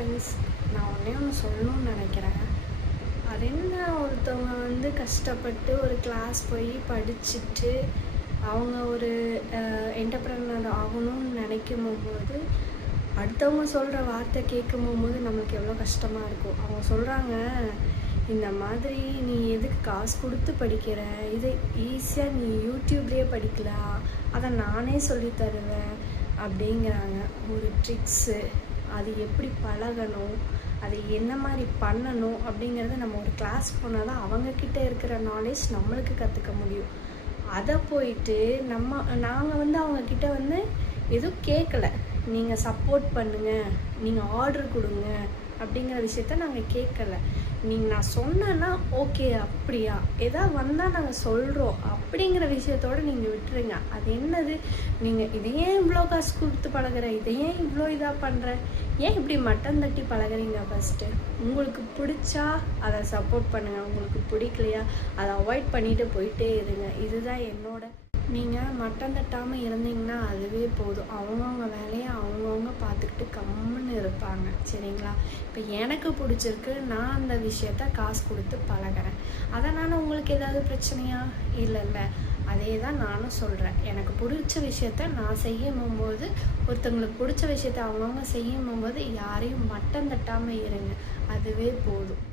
Friends, நான் ஒன்று சொல்லணும்னு நினைக்கிறேன். அது என்ன, ஒருத்தவங்க கஷ்டப்பட்டு ஒரு கிளாஸ் போய் படிச்சுட்டு அவங்க ஒரு என்டர்ப்ரனர் ஆகணும்னு நினைக்கும் போது அடுத்தவங்க சொல்கிற வார்த்தை கேட்கும் போது நம்மளுக்கு எவ்வளோ கஷ்டமாக இருக்கும். அவங்க சொல்கிறாங்க, இந்த மாதிரி நீ எதுக்கு காசு கொடுத்து படிக்கிற, இதை ஈஸியாக நீ யூடியூப்லேயே படிக்கலாம், அதை நானே சொல்லி தருவேன் அப்படிங்கிறாங்க. ஒரு ட்ரிக்ஸு, அது எப்படி பழகணும், அது என்ன மாதிரி பண்ணணும் அப்படிங்கிறத நம்ம ஒரு கிளாஸ் போனால் தான் அவங்கக்கிட்ட இருக்கிற நாலேஜ் நம்மளுக்கு கற்றுக்க முடியும். அதை போயிட்டு நாங்கள் அவங்கக்கிட்ட எதுவும் கேட்கல, நீங்கள் சப்போர்ட் பண்ணுங்கள், நீங்கள் ஆர்டர் கொடுங்க அப்படிங்கிற விஷயத்த நாங்கள் கேட்கல. நான் சொன்னேன்னா ஓகே, அப்படியா எதாவது வந்தால் நாங்கள் சொல்கிறோம் அப்படிங்கிற விஷயத்தோடு நீங்கள் விட்டுருங்க. அது என்னது, நீங்கள் இதையே இவ்வளோ காசு கொடுத்து பழகிற, இதையே இவ்வளோ இதாக பண்ணுற, ஏன் இப்படி மட்டன் தட்டி பழகிறீங்க? ஃபஸ்ட்டு உங்களுக்கு பிடிச்சா அதை சப்போர்ட் பண்ணுங்கள், உங்களுக்கு பிடிக்கலையா அதை அவாய்ட் பண்ணிவிட்டு போயிட்டே இருங்க. இதுதான் என்னோட. நீங்கள் மட்டம் தட்டாமல் இருந்தீங்கன்னா அதுவே போதும். அவங்கவுங்க வேலையை அவங்கவுங்க பார்த்துக்கிட்டு கம்முன்னு இருப்பாங்க, சரிங்களா? இப்போ எனக்கு பிடிச்சிருக்கு, நான் அந்த விஷயத்த காசு கொடுத்து பழகிறேன், அதனால் உங்களுக்கு ஏதாவது பிரச்சனையா? இல்லை, அதே தான் நானும் சொல்கிறேன். எனக்கு பிடிச்ச விஷயத்த நான் செய்யும் போது, ஒருத்தவங்களுக்கு பிடிச்ச விஷயத்த அவங்கவுங்க செய்யும் போது யாரையும் மட்டம் தட்டாமல் இருங்க, அதுவே போதும்.